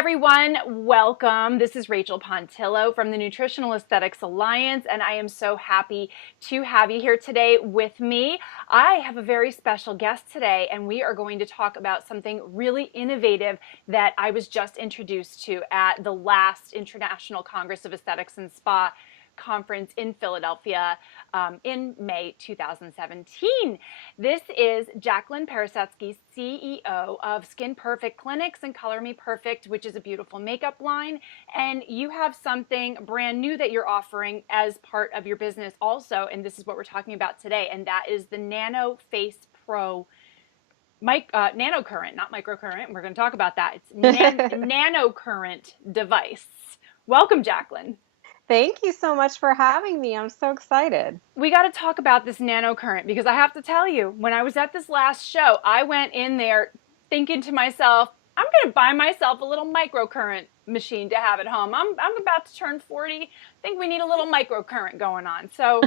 everyone. Welcome. This is Rachel Pontillo from the Nutritional Aesthetics Alliance, and I am so happy to have you here today with me. I have a very special guest today, and we are going to talk about something really innovative that I was just introduced to at the last International Congress of Aesthetics and Spa conference in Philadelphia in May 2017. This is Jaclyn Peresetsky, CEO of Skin Perfect Clinics and Color Me Perfect, which is a beautiful makeup line. And you have something brand new that you're offering as part of your business also, and this is what we're talking about today, and that is the NanoFace Pro NanoCurrent, not Microcurrent. We're going to talk about that. It's NanoCurrent device. Welcome, Jaclyn. Thank you so much for having me. I'm so excited. We got to talk about this NanoCurrent because I have to tell you, when I was at this last show, I went in there thinking to myself, I'm going to buy myself a little microcurrent machine to have at home. I'm about to turn 40. I think we need a little microcurrent going on. So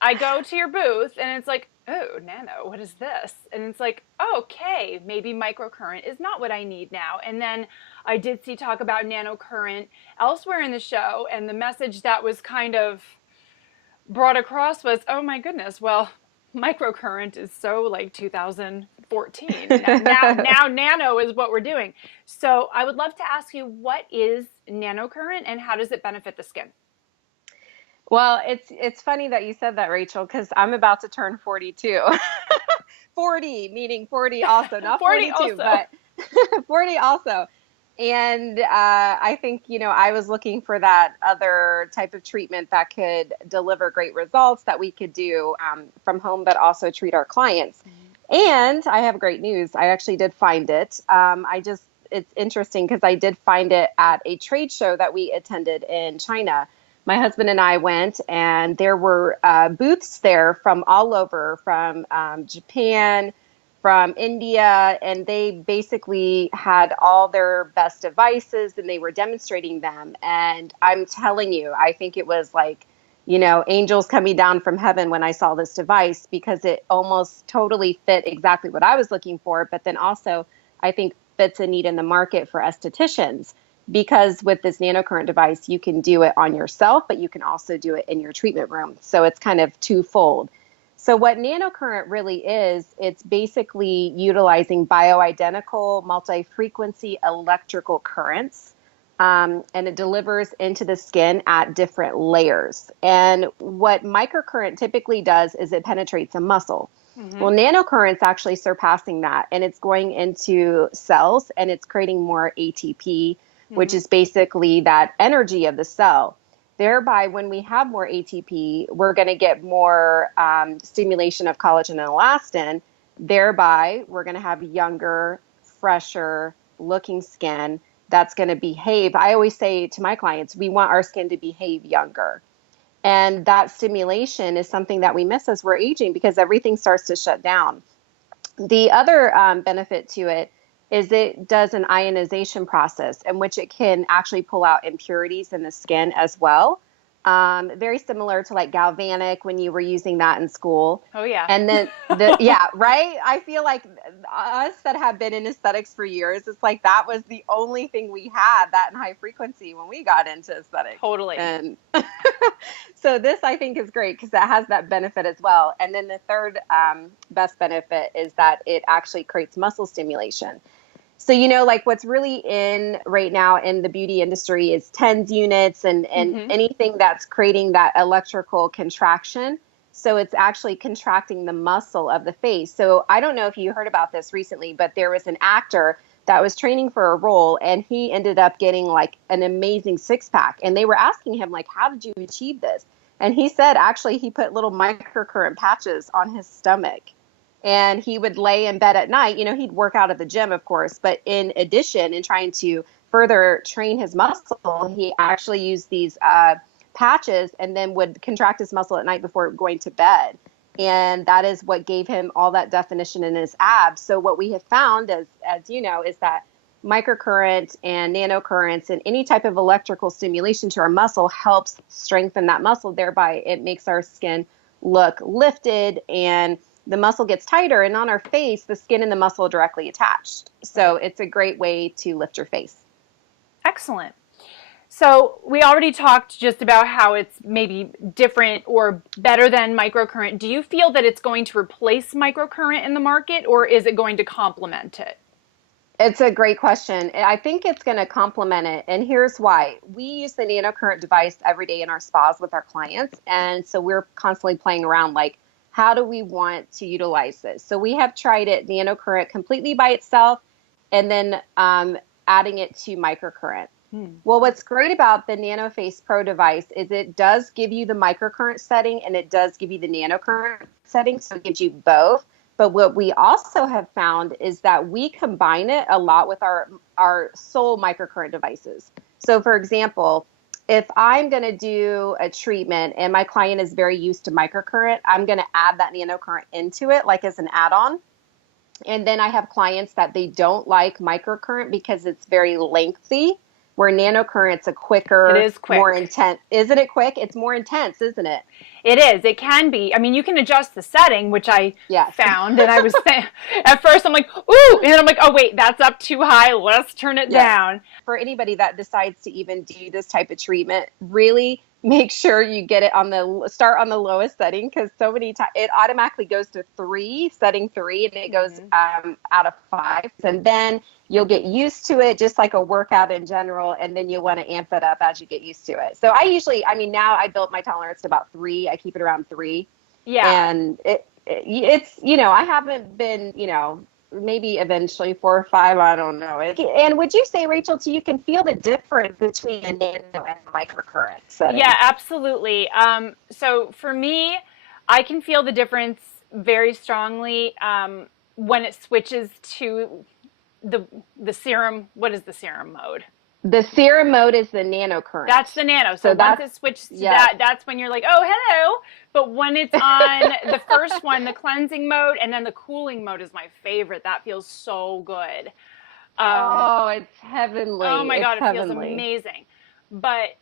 I go to your booth and it's like, oh, nano, what is this? And it's like, okay, maybe microcurrent is not what I need now. And then I did see talk about NanoCurrent elsewhere in the show, and the message that was kind of brought across was, oh my goodness, well, microcurrent is so like 2014. Now nano is what we're doing. So I would love to ask you, what is NanoCurrent and how does it benefit the skin? Well, it's funny that you said that, Rachel, because I'm about to turn 42. 40, meaning 40 also, not 40 42, also. but 40 also. And I think, I was looking for that other type of treatment that could deliver great results that we could do from home, but also treat our clients. And I have great news. I actually did find it. It's interesting because I did find it at a trade show that we attended in China. My husband and I went, and there were booths there from all over, from Japan, from India, and they basically had all their best devices and they were demonstrating them. And I'm telling you, I think it was like, angels coming down from heaven when I saw this device, because it almost totally fit exactly what I was looking for. But then also, I think fits a need in the market for estheticians. Because with this NanoCurrent device, you can do it on yourself, but you can also do it in your treatment room. So it's kind of twofold. So what NanoCurrent really is, it's basically utilizing bioidentical multi-frequency electrical currents, and it delivers into the skin at different layers. And what microcurrent typically does is it penetrates a muscle. Mm-hmm. Well, NanoCurrent's actually surpassing that, and it's going into cells and it's creating more ATP, which is basically that energy of the cell. Thereby, when we have more ATP, we're going to get more stimulation of collagen and elastin. Thereby, we're going to have younger, fresher looking skin that's going to behave. I always say to my clients, we want our skin to behave younger. And that stimulation is something that we miss as we're aging because everything starts to shut down. The other benefit to it is it does an ionization process in which it can actually pull out impurities in the skin as well. Very similar to like galvanic when you were using that in school. Oh, yeah. And then, right? I feel like us that have been in aesthetics for years, it's like that was the only thing we had, that in high frequency when we got into aesthetics. Totally. And so this, I think, is great because it has that benefit as well. And then the third best benefit is that it actually creates muscle stimulation. So, like what's really in right now in the beauty industry is TENS units and anything that's creating that electrical contraction. So it's actually contracting the muscle of the face. So I don't know if you heard about this recently, but there was an actor that was training for a role and he ended up getting like an amazing six-pack. And they were asking him, like, how did you achieve this? And he said, actually, he put little microcurrent patches on his stomach. And he would lay in bed at night, he'd work out at the gym, of course, but in addition, in trying to further train his muscle, he actually used these patches and then would contract his muscle at night before going to bed. And that is what gave him all that definition in his abs. So what we have found, as you know, is that microcurrent and nanocurrents and any type of electrical stimulation to our muscle helps strengthen that muscle. Thereby, it makes our skin look lifted and the muscle gets tighter, and on our face, the skin and the muscle are directly attached. So it's a great way to lift your face. Excellent. So we already talked just about how it's maybe different or better than microcurrent. Do you feel that it's going to replace microcurrent in the market, or is it going to complement it? It's a great question. I think it's going to complement it. And here's why. We use the NanoCurrent device every day in our spas with our clients. And so we're constantly playing around like, how do we want to utilize this? So we have tried it, NanoCurrent completely by itself, and then adding it to microcurrent. Well, what's great about the NanoFace Pro device is it does give you the microcurrent setting and it does give you the nanocurrent setting. So it gives you both. But what we also have found is that we combine it a lot with our sole microcurrent devices. So for example, if I'm going to do a treatment and my client is very used to microcurrent, I'm going to add that nanocurrent into it like as an add-on. And then I have clients that they don't like microcurrent because it's very lengthy, where nanocurrent's a quicker, It is quick. more intense. Isn't it quick? It's more intense, isn't it? It is. It can be. I mean, you can adjust the setting, which I Yes. found. And I was saying, at first, I'm like, ooh. And then I'm like, oh, wait, that's up too high. Let's turn it down. For anybody that decides to even do this type of treatment, really make sure you get it start on the lowest setting, because so many times it automatically goes to setting 3, and it goes out of 5. And then you'll get used to it, just like a workout in general, and then you'll want to amp it up as you get used to it. So now I built my tolerance to about 3. I keep it around 3. Yeah. And it's, I haven't been, maybe eventually 4 or 5, I don't know. And would you say, Rachel, too, you can feel the difference between a nano and microcurrent setting? Yeah, absolutely. So for me, I can feel the difference very strongly when it switches to the serum. What is the serum mode? The serum mode is the NanoCurrent. That's the nano. So once it switches to that, that's when you're like, oh, hello. But when it's on the first one, the cleansing mode, and then the cooling mode is my favorite. That feels so good. It's heavenly. Oh my God, it feels amazing. But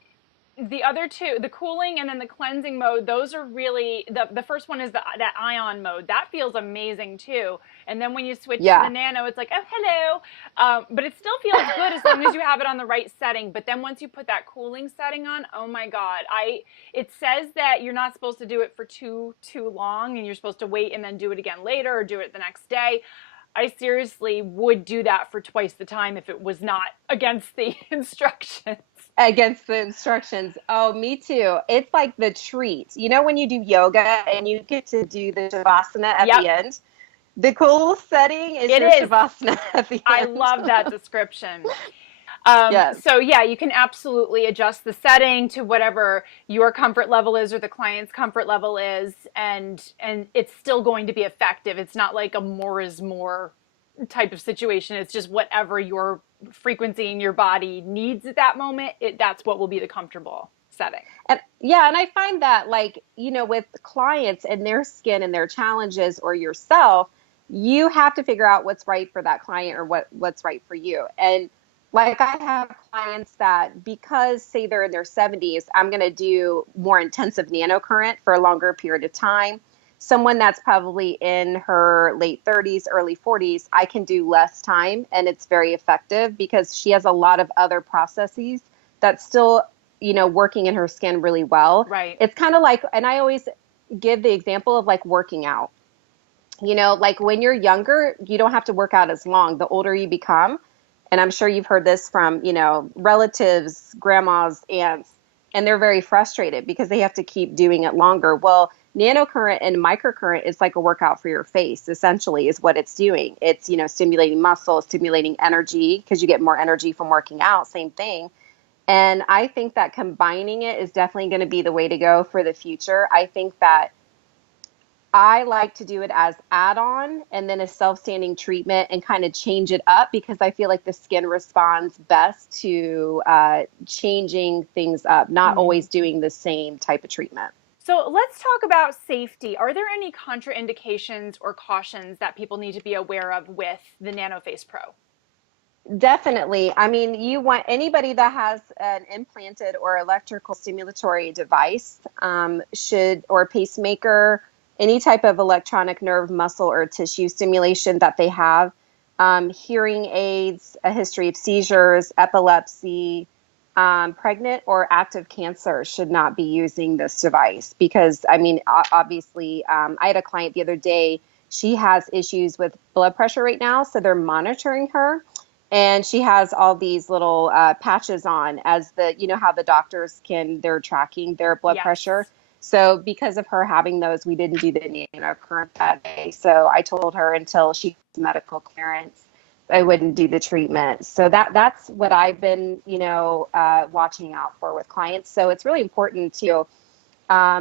the other two, the cooling and then the cleansing mode, those are really, the first one is that ion mode. That feels amazing too. And then when you switch to the nano, it's like, oh, hello. But it still feels good as long as you have it on the right setting. But then once you put that cooling setting on, oh my God, it says that you're not supposed to do it for too long, and you're supposed to wait and then do it again later or do it the next day. I seriously would do that for twice the time if it was not against the instructions. Against the instructions. Oh, me too. It's like the treat. You know when you do yoga and you get to do the Shavasana at the end? The cool setting is Shavasana at the end. I love that description. Yes. So yeah, you can absolutely adjust the setting to whatever your comfort level is or the client's comfort level is, and it's still going to be effective. It's not like a more is more type of situation. It's just whatever your frequency in your body needs at that moment. That's what will be the comfortable setting. And I find that with clients and their skin and their challenges, or yourself, you have to figure out what's right for that client or what's right for you. And I have clients that, because say they're in their 70s, I'm going to do more intensive nanocurrent for a longer period of time. Someone that's probably in her late 30s, early 40s, I can do less time, and it's very effective because she has a lot of other processes that's still, working in her skin really well. Right. It's kind of like, and I always give the example of working out. When you're younger, you don't have to work out as long. The older you become, and I'm sure you've heard this from, relatives, grandmas, aunts, and they're very frustrated because they have to keep doing it longer. Well, NanoCurrent and microcurrent is like a workout for your face, essentially, is what it's doing. It's, stimulating muscle, stimulating energy, because you get more energy from working out, same thing. And I think that combining it is definitely going to be the way to go for the future. I think that I like to do it as add-on and then a self-standing treatment and kind of change it up, because I feel like the skin responds best to changing things up, not always doing the same type of treatment. So let's talk about safety. Are there any contraindications or cautions that people need to be aware of with the NanoFace Pro? Definitely. I mean, you want anybody that has an implanted or electrical stimulatory device or pacemaker, any type of electronic nerve, muscle, or tissue stimulation that they have, hearing aids, a history of seizures, epilepsy, pregnant or active cancer should not be using this device because, I mean, obviously, I had a client the other day. She has issues with blood pressure right now, so they're monitoring her. And she has all these little patches on as you know how the doctors they're tracking their blood pressure. Yes. So because of her having those, we didn't do the NanoCurrent that day. So I told her until she gets medical clearance, I wouldn't do the treatment. So that's what I've been, watching out for with clients. So it's really important to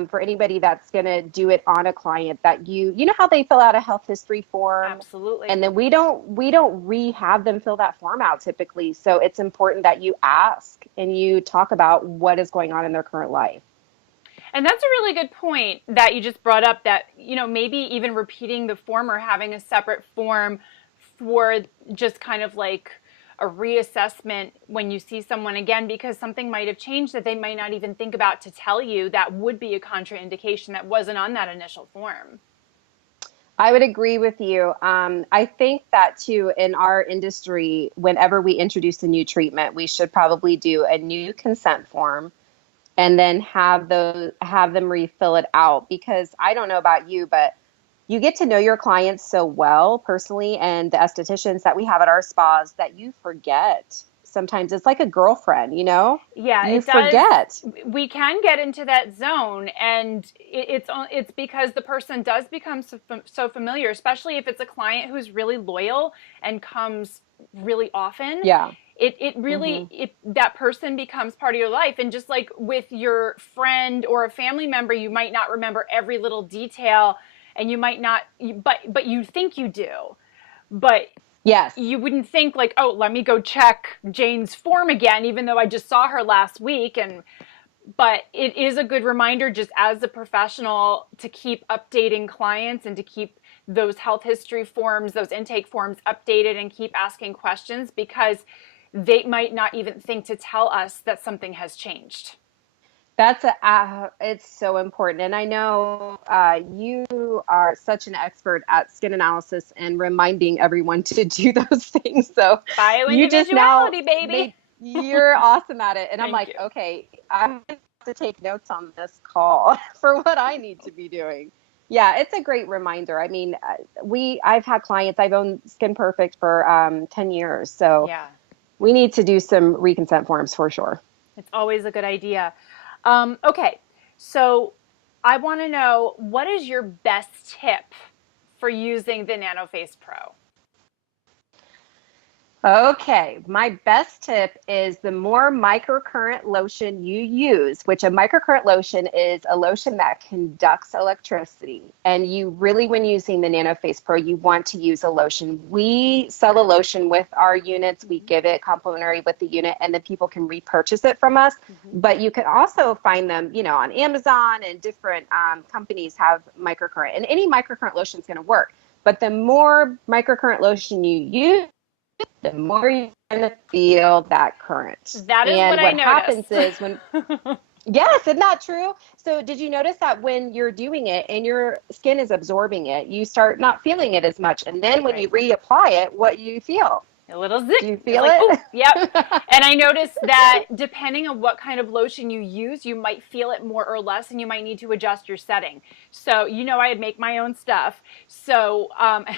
for anybody that's going to do it on a client that you know how they fill out a health history form, Absolutely. and then we don't rehab them fill that form out typically. So it's important that you ask and you talk about what is going on in their current life. And that's a really good point that you just brought up, that, maybe even repeating the form or having a separate form for just kind of like a reassessment when you see someone again, because something might have changed that they might not even think about to tell you that would be a contraindication that wasn't on that initial form. I would agree with you. I think that too, in our industry, whenever we introduce a new treatment, we should probably do a new consent form and then have them refill it out, because I don't know about you, but you get to know your clients so well personally, and the estheticians that we have at our spas, that you forget. Sometimes it's like a girlfriend, Yeah, you it does. forget. We can get into that zone, and it's because the person does become so familiar, especially if it's a client who's really loyal and comes really often. Yeah. It really, Hmm. that person becomes part of your life. And just like with your friend or a family member, you might not remember every little detail, and you might not, but you think you do. But Yes. you wouldn't think like, oh, let me go check Jane's form again, even though I just saw her last week. But it is a good reminder, just as a professional, to keep updating clients and to keep those health history forms, those intake forms updated, and keep asking questions, because they might not even think to tell us that something has changed. It's so important. And I know you are such an expert at skin analysis and reminding everyone to do those things. So you just now Bioindividuality, baby. you're awesome at it. And I'm Thank like, you. okay, I'm going to have to take notes on this call for what I need to be doing. Yeah, it's a great reminder. I mean, I've had clients, I've owned Skin Perfect for 10 years. So Yeah, we need to do some reconsent forms for sure. it's always a good idea. Okay, so I want to know, what is your best tip for using the NanoFace Pro? Okay, my best tip is the more microcurrent lotion you use, which a microcurrent lotion is a lotion that conducts electricity. And you really, when using the NanoFace Pro, you want to use a lotion. We sell a lotion with our units. We give it complimentary with the unit, and then people can repurchase it from us. Mm-hmm. But you can also find them, on Amazon, and different companies have microcurrent. And any microcurrent lotion is going to work. But the more microcurrent lotion you use, the more you're going to feel that current. That is what And I what noticed. happens is yes, isn't that true? So did you notice that when you're doing it and your skin is absorbing it, you start not feeling it as much. And then when you Right. reapply it, what do you feel? A little zit. Do you It's feel like, oh, it? yep. And I noticed that depending on what kind of lotion you use, you might feel it more or less, and you might need to adjust your setting. So, I make my own stuff. So, I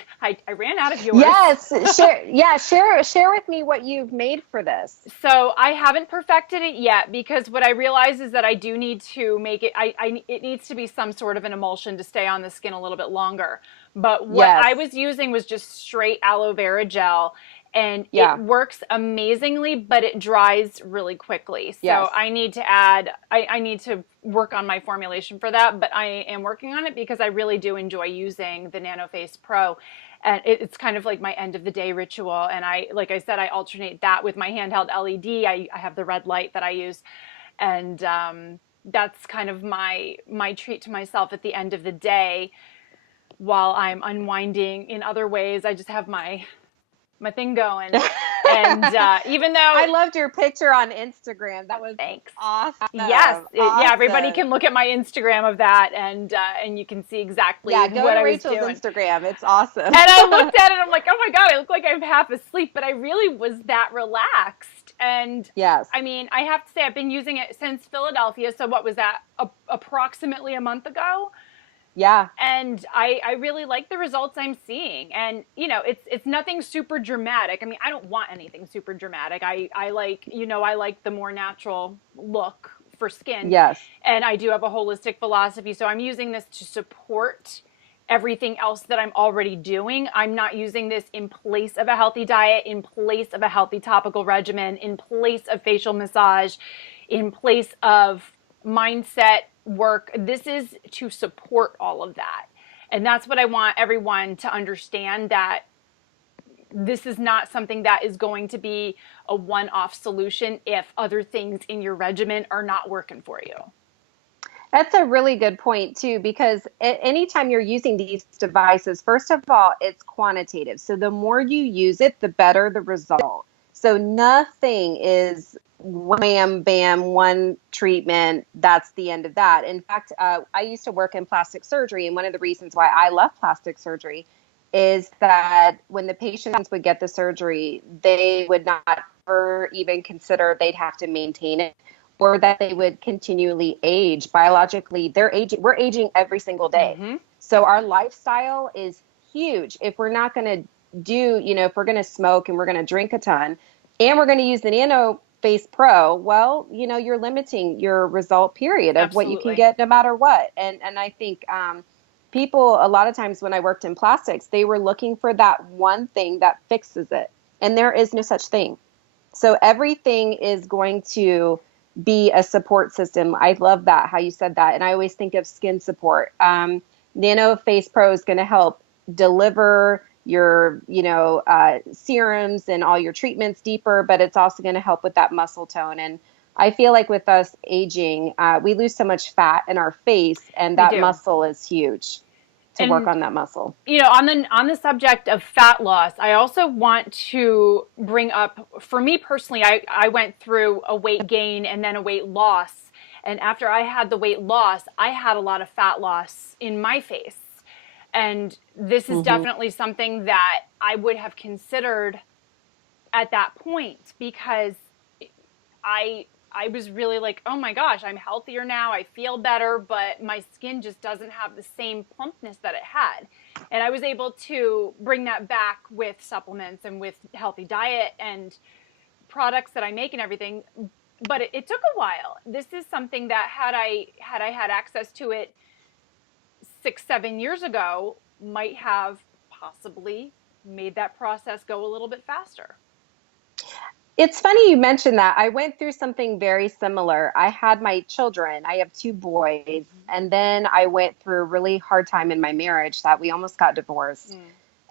ran out of yours. Yes, share. Yeah, share with me what you've made for this. So I haven't perfected it yet, because what I realize is that I do need to make it, it needs to be some sort of an emulsion to stay on the skin a little bit longer. But what Yes. I was using was just straight aloe vera gel, and it Yeah. works amazingly, but it dries really quickly. So Yes. I need to add, I need to work on my formulation for that, but I am working on it because I really do enjoy using the NanoFace Pro. And it's kind of like my end of the day ritual. And like I said, I alternate that with my handheld LED. I have the red light that I use. And that's kind of my treat to myself at the end of the day while I'm unwinding in other ways. I just have my my thing going. And even though I loved your picture on Instagram. That was thanks. awesome. Yes, yeah. Everybody Awesome. can look at my Instagram of that, and you can see exactly Yeah, go what to I was Rachel's doing. Instagram. It's awesome. And I looked at it, I'm like, oh my God, I look like I'm half asleep, but I really was that relaxed. And Yes. I mean, I have to say, I've been using it since Philadelphia. So what was that? Approximately a month ago. Yeah. And I really like the results I'm seeing. And, you know, it's nothing super dramatic. I mean, I don't want anything super dramatic. I like, you know, I like the more natural look for skin. Yes. And I do have a holistic philosophy. So I'm using this to support everything else that I'm already doing. I'm not using this in place of a healthy diet, in place of a healthy topical regimen, in place of facial massage, in place of mindset work. This is to support all of that. And that's what I want everyone to understand, that this is not something that is going to be a one-off solution if other things in your regimen are not working for you. That's a really good point too, because anytime you're using these devices, first of all, it's quantitative. So the more you use it, the better the result. So nothing is wham, bam, one treatment, that's the end of that. In fact, I used to work in plastic surgery, and one of the reasons why I left plastic surgery is that when the patients would get the surgery, they would not ever even consider they'd have to maintain it, or that they would continually age. Biologically, we're aging every single day. Mm-hmm. So our lifestyle is huge. If we're not going to if we're going to smoke and we're going to drink a ton and we're going to use the NanoFace Pro, well, you're limiting your result period of what you can Absolutely. get no matter what. And I think people, a lot of times when I worked in plastics, they were looking for that one thing that fixes it. And there is no such thing. So everything is going to be a support system. I love that, how you said that. And I always think of skin support. NanoFace Pro is going to help deliver your, serums and all your treatments deeper, but it's also going to help with that muscle tone. And I feel like with us aging, we lose so much fat in our face, and We that do. muscle is huge to work And on that muscle. on the subject of fat loss, I also want to bring up, for me personally, I went through a weight gain and then a weight loss. And after I had the weight loss, I had a lot of fat loss in my face. And this is definitely something that I would have considered at that point, because I was really like, oh my gosh, I'm healthier now. I feel better, but my skin just doesn't have the same plumpness that it had. And I was able to bring that back with supplements and with healthy diet and products that I make and everything. But it took a while. This is something that had I had access to it 6-7 years ago, might have possibly made that process go a little bit faster. It's funny you mentioned that. I went through something very similar. I had my children. I have two boys. And then I went through a really hard time in my marriage that we almost got divorced.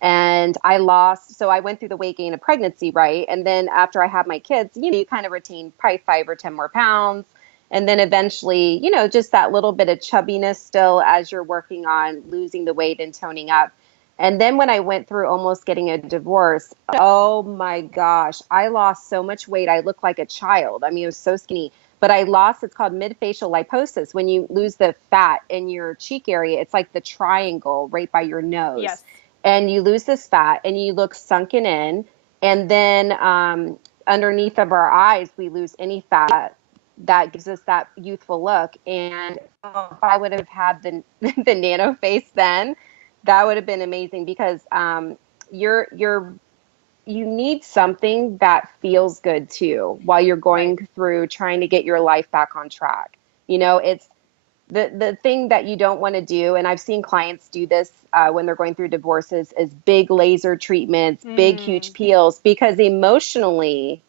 And so I went through the weight gain of pregnancy, right? And then after I had my kids, you kind of retain probably 5 or 10 more pounds. And then eventually, just that little bit of chubbiness still as you're working on losing the weight and toning up. And then when I went through almost getting a divorce, oh my gosh, I lost so much weight. I looked like a child. I mean, it was so skinny. But it's called midfacial liposis. When you lose the fat in your cheek area, it's like the triangle right by your nose. Yes. And you lose this fat and you look sunken in. And then underneath of our eyes, we lose any fat that gives us that youthful look. And if I would have had the NanoFace then, that would have been amazing, because you need something that feels good too while you're going through trying to get your life back on track. It's the thing that you don't want to do, and I've seen clients do this when they're going through divorces, is big laser treatments, big huge peels, because emotionally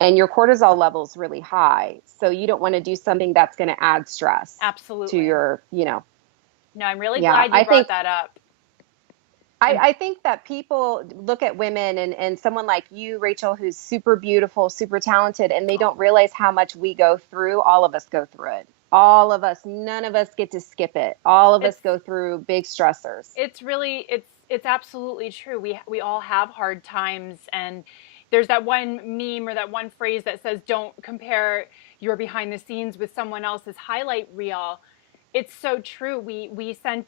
and your cortisol level's really high. So you don't want to do something that's going to add stress. Absolutely. To your, No, I'm really glad you brought that up. I think that people look at women and someone like you, Rachel, who's super beautiful, super talented, and they don't realize how much we go through. All of us go through it. All of us, none of us get to skip it. All of us go through big stressors. It's it's absolutely true. We all have hard times, and there's that one meme or that one phrase that says, "Don't compare your behind the scenes with someone else's highlight reel." It's so true. We tend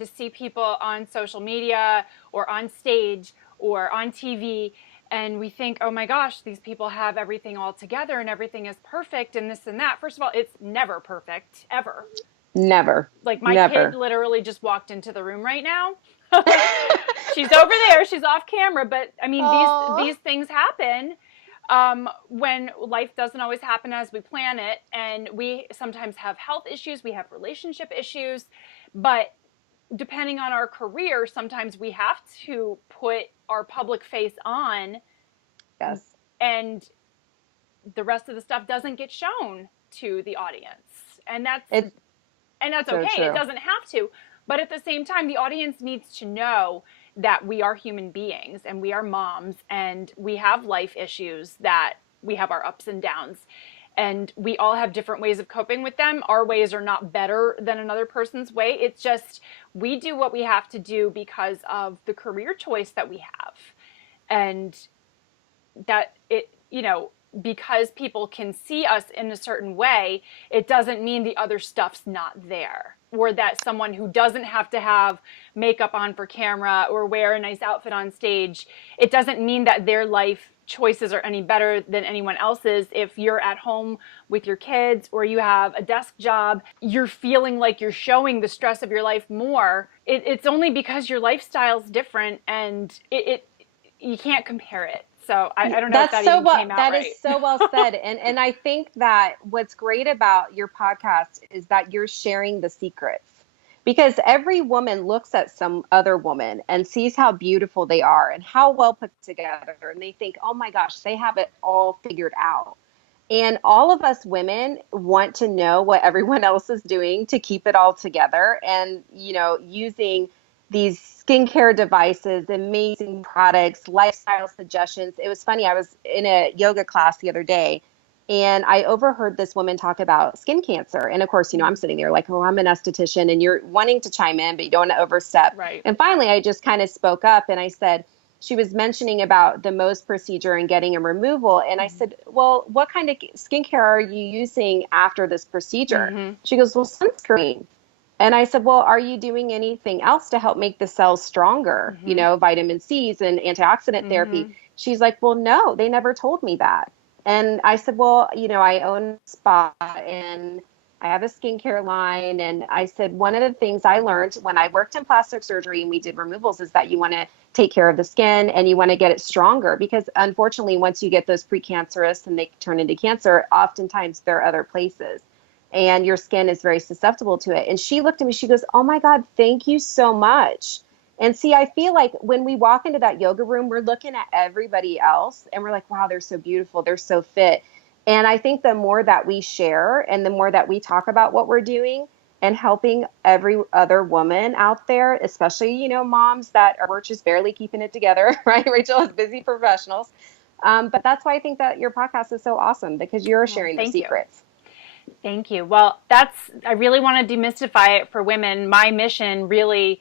to see people on social media or on stage or on TV, and we think, "Oh my gosh, these people have everything all together and everything is perfect and this and that." First of all, it's never perfect ever. Never, Like my kid never. literally just walked into the room right now. She's over there. She's off camera, but I mean, Oh, these things happen when life doesn't always happen as we plan it, and we sometimes have health issues, we have relationship issues, but depending on our career, sometimes we have to put our public face on, yes. and the rest of the stuff doesn't get shown to the audience, It's and that's so okay. It true. doesn't have to. But at the same time, the audience needs to know that we are human beings and we are moms and we have life issues, that we have our ups and downs. And we all have different ways of coping with them. Our ways are not better than another person's way. It's just we do what we have to do because of the career choice that we have. And that it, because people can see us in a certain way, it doesn't mean the other stuff's not there, or that someone who doesn't have to have makeup on for camera or wear a nice outfit on stage, it doesn't mean that their life choices are any better than anyone else's. If you're at home with your kids or you have a desk job, you're feeling like you're showing the stress of your life more. It's only because your lifestyle's different, and you can't compare it. So I don't know if That's that so even well, came out that is right. so well said. And I think that what's great about your podcast is that you're sharing the secrets. Because every woman looks at some other woman and sees how beautiful they are and how well put together. And they think, oh my gosh, they have it all figured out. And all of us women want to know what everyone else is doing to keep it all together. And, using these skincare devices, amazing products, lifestyle suggestions. It was funny. I was in a yoga class the other day and I overheard this woman talk about skin cancer. And of course, I'm sitting there like, oh, I'm an esthetician, and you're wanting to chime in, but you don't want to overstep. Right. And finally, I just kind of spoke up and I said, she was mentioning about the Mohs procedure and getting a removal. And I said, well, what kind of skincare are you using after this procedure? Mm-hmm. She goes, well, sunscreen. And I said, well, are you doing anything else to help make the cells stronger? Mm-hmm. Vitamin C's and antioxidant therapy. Mm-hmm. She's like, well, no, they never told me that. And I said, well, I own a spa and I have a skincare line. And I said, one of the things I learned when I worked in plastic surgery and we did removals is that you want to take care of the skin and you want to get it stronger, because unfortunately, once you get those precancerous and they turn into cancer, oftentimes there are other places and your skin is very susceptible to it. And she looked at me, she goes, oh my God, thank you so much. And see, I feel like when we walk into that yoga room, we're looking at everybody else and we're like, wow, they're so beautiful. They're so fit. And I think the more that we share and the more that we talk about what we're doing and helping every other woman out there, especially, moms that are just barely keeping it together, right? Rachel is busy professionals. But that's why I think that your podcast is so awesome, because you're Well, sharing the thank you. secrets. Thank you. Well, I really want to demystify it for women. My mission really,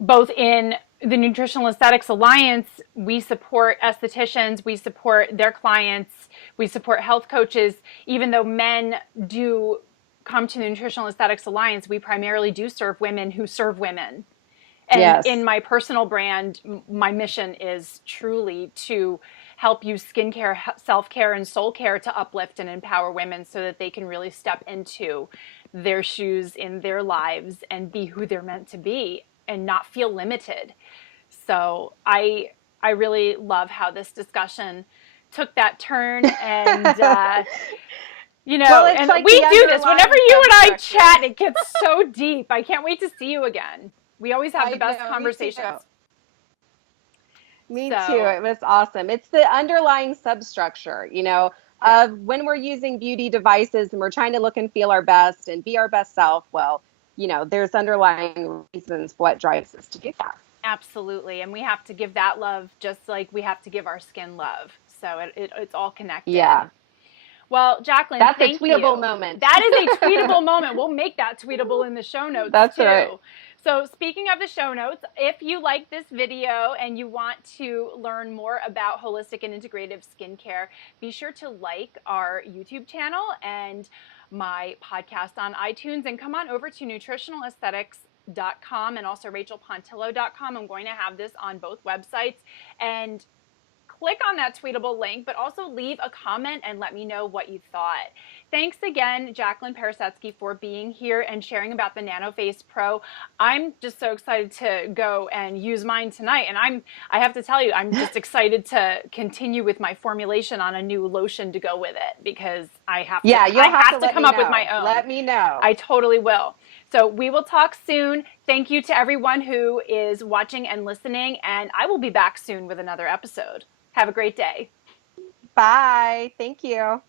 both in the Nutritional Aesthetics Alliance, we support estheticians, we support their clients, we support health coaches. Even though men do come to the Nutritional Aesthetics Alliance, we primarily do serve women who serve women. And Yes. in my personal brand, my mission is truly to help use skincare, self-care, and soul care to uplift and empower women so that they can really step into their shoes in their lives and be who they're meant to be and not feel limited. So I really love how this discussion took that turn, and Well, it's and like we the do this whenever underlying you and I substructure. chat. It gets so deep. I can't wait to see you again. We always have the I best know, conversations. Me too. So, It was awesome. It's the underlying substructure, yeah, of when we're using beauty devices and we're trying to look and feel our best and be our best self. Well, there's underlying reasons what drives us to do that. absolutely. And we have to give that love just like we have to give our skin love. So it's all connected. Yeah. Well, Jaclyn, That's a thank tweetable you. moment. That is a tweetable moment. We'll make that tweetable in the show notes That's right. too. So speaking of the show notes, if you like this video and you want to learn more about holistic and integrative skincare, be sure to like our YouTube channel and my podcast on iTunes, and come on over to nutritionalaesthetics.com and also rachelpontillo.com. I'm going to have this on both websites, and click on that tweetable link, but also leave a comment and let me know what you thought. Thanks again, Jaclyn Peresetsky, for being here and sharing about the NanoFace Pro. I'm just so excited to go and use mine tonight. And I have to tell you, I'm just excited to continue with my formulation on a new lotion to go with it, because I have to, Yeah, you'll have to come up with my own. Let me know. I totally will. So we will talk soon. Thank you to everyone who is watching and listening, and I will be back soon with another episode. Have a great day. Bye. Thank you.